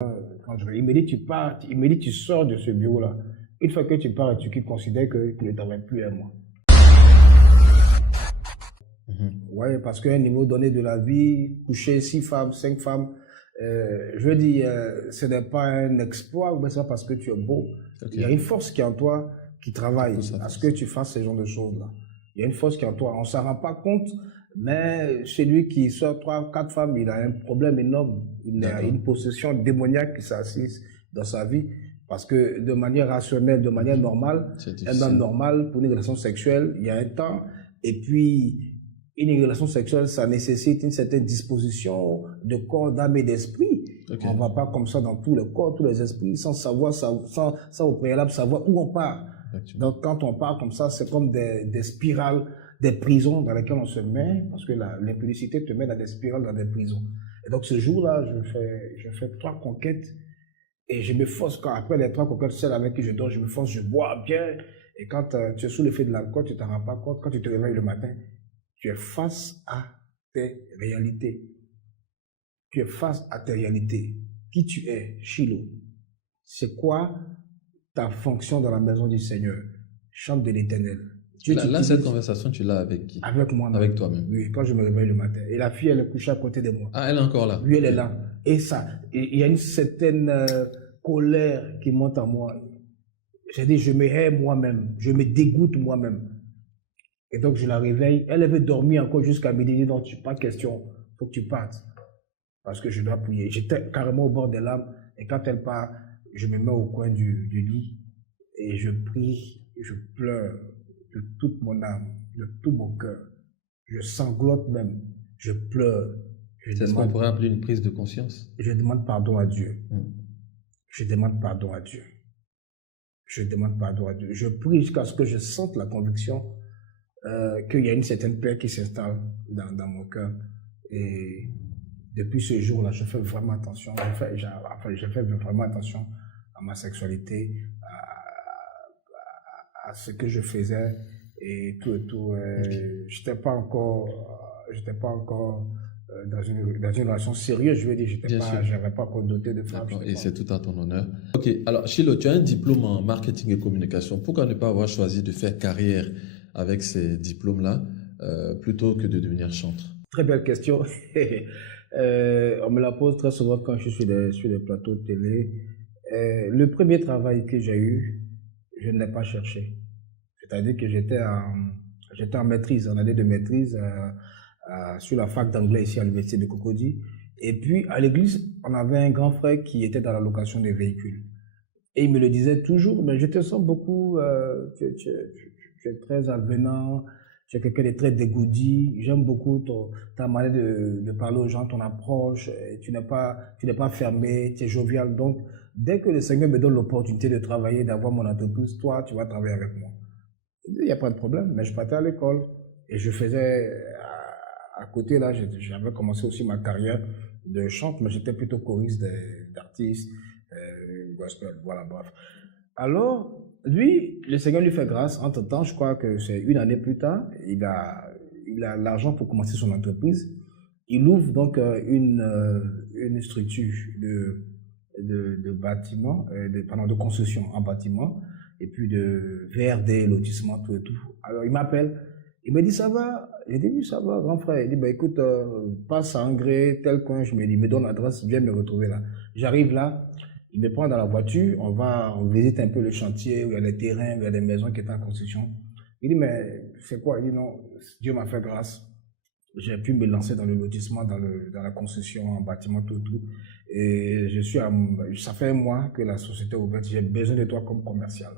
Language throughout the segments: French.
Il me dit, tu pars, il me dit, tu sors de ce bureau-là. Une fois que tu pars, tu considères que tu ne travailles plus à moi. Ouais, parce qu'à un niveau donné de la vie, coucher 6 femmes, 5 femmes, je veux dire, ce n'est pas un exploit, ou bien c'est pas parce que tu es beau. Il y a une force qui est en toi qui travaille à ce que tu fasses ce genre de choses-là. Il y a une force qui est en toi. On ne s'en rend pas compte, mais celui qui sort 3, 4 femmes, il a un problème énorme. Il a une possession démoniaque qui s'assise dans sa vie. Parce que de manière rationnelle, de manière normale, un homme normal, pour une relation sexuelle, il y a un temps. Et puis, une relation sexuelle, ça nécessite une certaine disposition de corps, d'âme et d'esprit. On ne va pas comme ça dans tout le corps, tous les esprits, sans savoir, sans au préalable savoir où on part. Donc, quand on part comme ça, c'est comme des spirales, des prisons dans lesquelles on se met, parce que l'impudicité te met dans des spirales, dans des prisons. Et donc, ce jour-là, je fais 3 conquêtes, et je me force, après les 3 conquêtes, celle avec qui je dors, je me force, je bois bien, et quand tu es sous l'effet de l'alcool, tu t'en rends pas compte, quand tu te réveilles le matin, tu es face à tes réalités. Tu es face à tes réalités. Qui tu es, Shiloh? C'est quoi ta fonction dans la maison du Seigneur? Chante de l'Éternel. Là, cette conversation, tu l'as avec qui? Avec moi. Avec toi-même. Oui, quand je me réveille le matin. Et la fille, elle est couchée à côté de moi. Ah, elle est encore là? Oui, elle est là. Et ça, il y a une certaine colère qui monte en moi. J'ai dit, je me hais moi-même. Je me dégoûte moi-même. Et donc, je la réveille. Elle avait dormi encore jusqu'à midi. Je dis, non, pas question. Il faut que tu partes. Parce que je dois prier. J'étais carrément au bord des larmes. Et quand elle part, je me mets au coin du lit. Et je prie. Je pleure de toute mon âme, de tout mon cœur. Je sanglote même. Je pleure. C'est ce qu'on pourrait appeler une prise de conscience. Je demande pardon à Dieu. Je demande pardon à Dieu. Je demande pardon à Dieu. Je prie jusqu'à ce que je sente la conviction qu'il y a une certaine paix qui s'installe dans mon cœur. Et depuis ce jour-là, je fais vraiment attention. Je fais vraiment attention à ma sexualité, à ce que je faisais et tout. Je n'étais pas encore dans une relation sérieuse, je veux dire. Je n'avais pas encore doté de femme. Et c'est tout à ton honneur. Ok, alors Shiloh, tu as un diplôme en marketing et communication. Pourquoi ne pas avoir choisi de faire carrière avec ces diplômes-là plutôt que de devenir chanteur? Très belle question. On me la pose très souvent quand je suis sur des plateaux de télé. Le premier travail que j'ai eu, je ne l'ai pas cherché. C'est-à-dire que j'étais en maîtrise, en année de maîtrise sur la fac d'anglais ici à l'université de Cocody. Et puis à l'église, on avait un grand frère qui était dans la location des véhicules. Et il me le disait toujours, mais je te sens beaucoup, tu es très avenant, tu es quelqu'un de très dégourdi, j'aime beaucoup ta manière de parler aux gens, ton approche, tu n'es pas fermé, tu es jovial. Donc, dès que le Seigneur me donne l'opportunité de travailler, d'avoir mon entreprise, toi, tu vas travailler avec moi. Il n'y a pas de problème, mais je partais à l'école et je faisais, à côté là, j'avais commencé aussi ma carrière de chante, mais j'étais plutôt choriste d'artistes, gospel, voilà, bref. Alors, lui, le Seigneur lui fait grâce. Entre-temps, je crois que c'est une année plus tard, il a l'argent pour commencer son entreprise. Il ouvre donc une structure de bâtiment, de construction en bâtiment, et puis de VRD, lotissement, tout et tout. Alors, il m'appelle, il me dit, ça va? J'ai dit, oui, ça va, grand frère. Il dit, bah, écoute, passe à Angré, tel coin. Je me dis, il me donne l'adresse, viens me retrouver là. J'arrive là. Il me prend dans la voiture, on visite un peu le chantier où il y a des terrains, où il y a des maisons qui étaient en construction. Il dit, mais c'est quoi? Il dit, non, Dieu m'a fait grâce. J'ai pu me lancer dans le lotissement, dans la construction, en bâtiment, tout. Et ça fait un mois que la société est ouverte, j'ai besoin de toi comme commercial.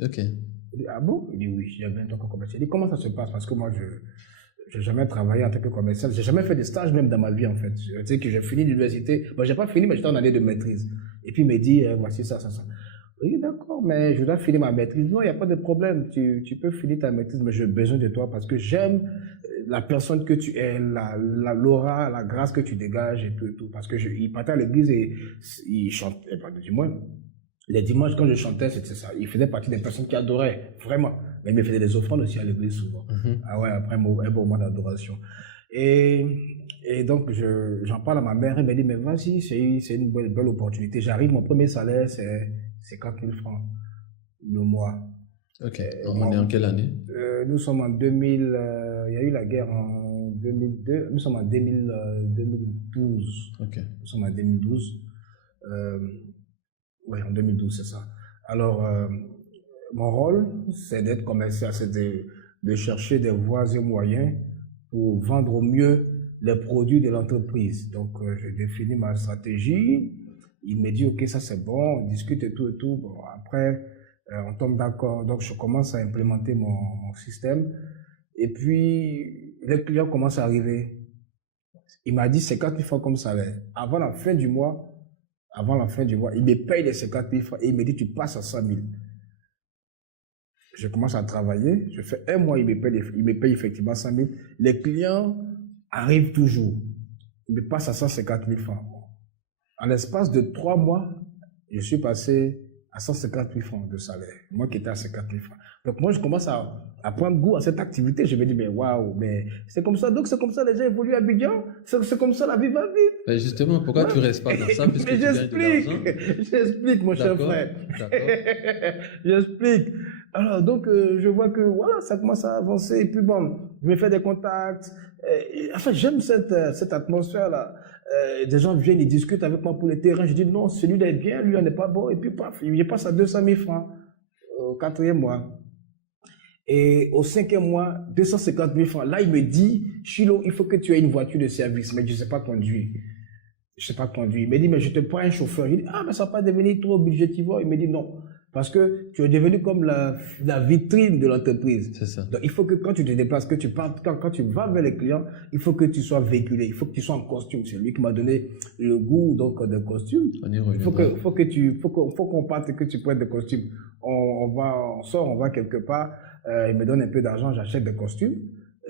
Ok. Il dit, ah bon? Il dit, oui, j'ai besoin de toi comme commercial. Il dit, comment ça se passe? Parce que moi, je n'ai jamais travaillé en tant que commercial. J'ai jamais fait de stage même dans ma vie, en fait. Tu sais que j'ai fini l'université. Bon, j'ai pas fini, mais j'étais en année de maîtrise. Et puis, il me dit, voici ça. Oui, d'accord, mais je dois finir ma maîtrise. Non, il n'y a pas de problème. Tu peux finir ta maîtrise, mais j'ai besoin de toi parce que j'aime la personne que tu es, l'aura, la grâce que tu dégages et tout. Parce que il partait à l'église et il chantait, du moins, les dimanches, quand je chantais, c'était ça. Il faisait partie des personnes qui adoraient, vraiment. Mais il me faisait des offrandes aussi à l'église souvent. Ah ouais, après un beau moment d'adoration. Et, et donc, j'en parle à ma mère, elle me dit, mais vas-y, c'est une belle opportunité. J'arrive, mon premier salaire, c'est 4 000 francs le mois. Ok. On est Moi, en quelle année? nous sommes en 2000, il y a eu la guerre en 2002, nous sommes en 2012. Ok. Nous sommes en 2012. Euh, oui, en 2012, c'est ça. Alors, mon rôle, c'est d'être commercial, c'est de chercher des voies et moyens pour vendre au mieux les produits de l'entreprise. Donc, je définis ma stratégie. Il me dit, OK, ça c'est bon, on discute et tout et tout. Bon, après, on tombe d'accord. Donc, je commence à implémenter mon système. Et puis, les clients commencent à arriver. Il m'a dit 50 000 francs comme salaire. Avant la fin du mois, il me paye les 50 000 francs et il me dit, tu passes à 100 000. Je commence à travailler, je fais un mois, il me paye effectivement 100 000. Les clients arrivent toujours. Ils me passent à 150 000 francs. En l'espace de 3 mois, je suis passé à 150 000 francs de salaire. Moi qui étais à 50 000 francs. Donc moi, je commence à prendre goût à cette activité. Je me dis, mais waouh, mais c'est comme ça. Donc c'est comme ça les gens évoluent à Abidjan. C'est comme ça la vie va vite. Mais justement, pourquoi tu ne restes pas dans ça puisque Mais tu gagnes de l'argent? j'explique, mon cher D'accord, frère. d'accord. J'explique. Alors, donc, je vois que, voilà, ça commence à avancer. Et puis, bon, je me fais des contacts. Enfin, j'aime cette atmosphère-là. Des gens viennent, ils discutent avec moi pour le terrain. Je dis, non, celui-là est bien, lui, il n'est pas bon. Et puis, paf, il passe à 200 000 francs au 4e mois. Et au 5e mois, 250 000 francs. Là, il me dit, Chilo, il faut que tu aies une voiture de service, mais je ne sais pas conduire. Je ne sais pas conduire. Il me dit, mais je te prends un chauffeur. Je dis, ah, mais ça va pas devenir trop budgétivore. Il me dit, non. Parce que tu es devenu comme la vitrine de l'entreprise. C'est ça. Donc, il faut que quand tu te déplaces, que tu partes, quand tu vas vers les clients, il faut que tu sois véhiculé. Il faut que tu sois en costume. C'est lui qui m'a donné le goût, donc, de costume. On y reviendra. Il faut qu'on parte et que tu prennes des costumes. On sort, on va quelque part. Il me donne un peu d'argent, j'achète des costumes.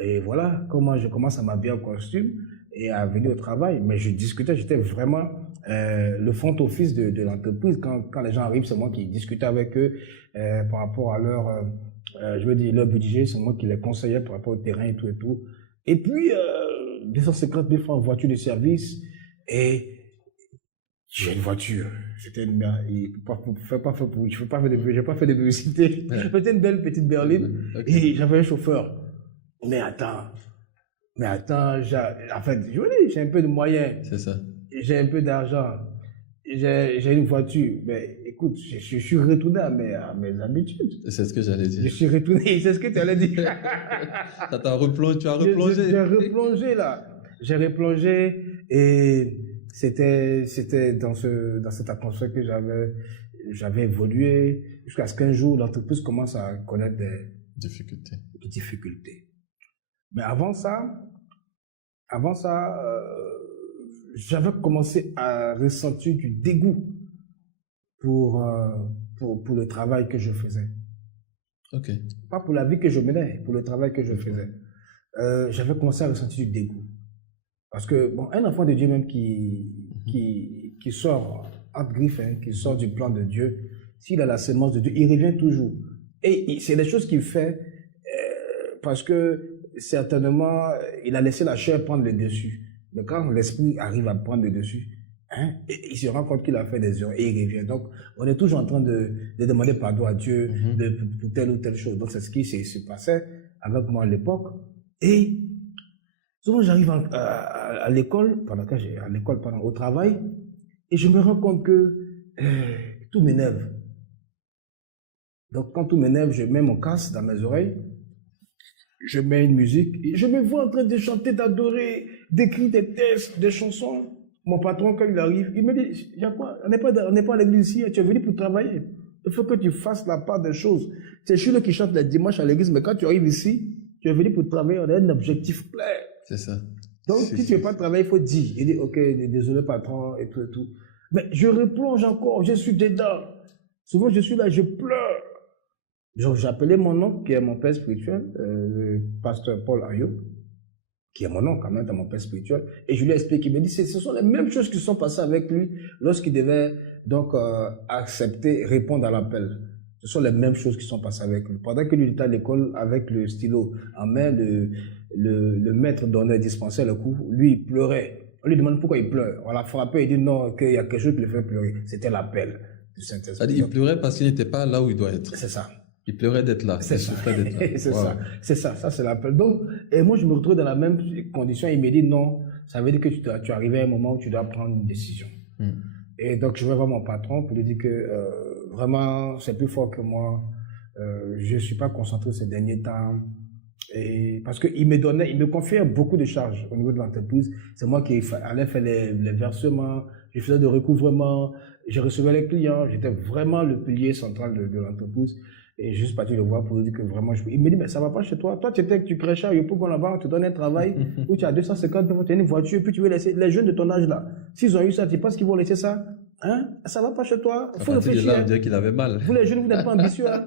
Et voilà comment je commence à m'habiller en costume et à venir au travail. Mais je discutais, j'étais vraiment le front office de l'entreprise. Quand les gens arrivent, c'est moi qui discutais avec eux par rapport à leur budget. C'est moi qui les conseillais par rapport au terrain et tout et tout. Et puis, 250 000 francs en voiture de service. Et j'ai une voiture. C'était une merde. Je n'ai pas fait de publicité. C'était une belle petite berline. Okay. Et j'avais un chauffeur. Mais attends, en fait, j'ai un peu de moyens. C'est ça. J'ai un peu d'argent. J'ai une voiture. Mais écoute, je suis retourné à mes habitudes. C'est ce que j'allais dire. Je suis retourné, c'est ce que tu allais dire. Tu as replongé. J'ai replongé là. J'ai replongé et c'était dans cette atmosphère que j'avais évolué jusqu'à ce qu'un jour l'entreprise commence à connaître des difficultés. Mais avant ça, j'avais commencé à ressentir du dégoût pour le travail que je faisais. Ok. Pas pour la vie que je menais, pour le travail que je faisais. J'avais commencé à ressentir du dégoût. Parce que, bon, un enfant de Dieu même qui sort entre griffes, qui sort du plan de Dieu, s'il a la sémence de Dieu, il revient toujours. Et c'est des choses qu'il fait parce que certainement, il a laissé la chair prendre le dessus. Mais quand l'esprit arrive à prendre le dessus, il se rend compte qu'il a fait des erreurs et il revient. Donc, on est toujours en train de demander pardon à Dieu pour telle ou telle chose. Donc, c'est ce qui se passait avec moi à l'époque. Et souvent, j'arrive à l'école, au travail, et je me rends compte que tout m'énerve. Donc, quand tout m'énerve, je mets mon casque dans mes oreilles, je mets une musique, et je me vois en train de chanter, d'adorer, d'écrire des textes, des chansons. Mon patron, quand il arrive, il me dit, il y a quoi? On n'est pas à l'église ici, tu es venu pour travailler. Il faut que tu fasses la part des choses. C'est celui qui chante les dimanches à l'église, mais quand tu arrives ici, tu es venu pour travailler, on a un objectif clair. C'est ça. Donc, si tu ne veux pas travailler, il faut dire. Il dit, ok, désolé patron, et tout et tout. Mais je replonge encore, je suis dedans. Souvent, je suis là, je pleure. J'appelais mon oncle, qui est mon père spirituel, le pasteur Paul Ayo, qui est mon oncle quand même dans mon père spirituel, et je lui ai expliqué, il me dit, ce sont les mêmes choses qui sont passées avec lui lorsqu'il devait donc accepter, répondre à l'appel. Ce sont les mêmes choses qui sont passées avec lui. Pendant que lui était à l'école avec le stylo en main, le maître donnait, dispensait le cours, lui, il pleurait. On lui demande pourquoi il pleure. On l'a frappé, il dit non, qu'il y a quelque chose qui le fait pleurer. C'était l'appel du Saint-Esprit. C'est-à-dire, il pleurait parce qu'il n'était pas là où il doit être. C'est ça. Il pleurait d'être là. C'est Il ça. souffrait d'être là. C'est Wow. ça. C'est ça. Ça, c'est l'appel. Donc, et moi, je me retrouve dans la même condition. Il me dit non, ça veut dire que tu arrives à un moment où tu dois prendre une décision. Et donc, je vais voir mon patron pour lui dire que vraiment, c'est plus fort que moi. Je ne suis pas concentré ces derniers temps. Et parce qu'il me confiait beaucoup de charges au niveau de l'entreprise. C'est moi qui allais faire les versements, je faisais de recouvrement, je recevais les clients. J'étais vraiment le pilier central de l'entreprise. Et juste parti le voir pour lui dire que vraiment, il me dit, mais ça va pas chez toi. Toi, tu crèches à Yopougon là-bas, on te donne un travail où tu as 250 euros, tu as une voiture, puis tu veux laisser les jeunes de ton âge là. S'ils ont eu ça, tu penses qu'ils vont laisser ça? Hein? Ça va pas chez toi. À Faut partir de réfléchir. là, on dirait qu'il avait mal. Vous les jeunes, vous n'êtes pas ambitieux. Hein?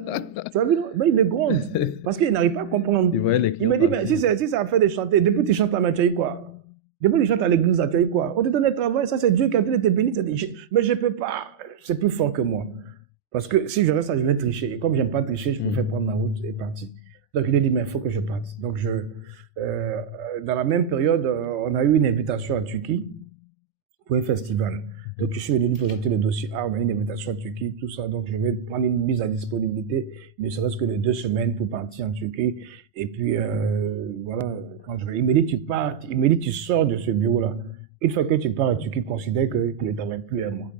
Tu as vu, non? Mais il me gronde. Parce qu'il n'arrive pas à comprendre. Il voyait les Il clients me dit, mais partir. si ça a fait de chanter, depuis que tu chantes là, tu as eu quoi? Depuis que tu chantes à l'église, là, tu as eu quoi? On te donne un travail, ça c'est Dieu qui a été béni. Mais je peux pas. C'est plus fort que moi. Parce que si je reste là, je vais tricher. Et comme j'aime pas tricher, je préfère prendre ma route et partir. Donc il a dit, mais il faut que je parte. Donc dans la même période, on a eu une invitation à Turquie pour un festival. Donc je suis venu lui présenter le dossier. Ah, on a une invitation à Turquie, tout ça. Donc je vais prendre une mise à disponibilité, ne serait-ce que de 2 semaines pour partir en Turquie. Et puis voilà, il me dit, tu pars, il me dit, tu sors de ce bureau-là. Une fois que tu pars à Turquie, considère que tu ne travailles plus à moi.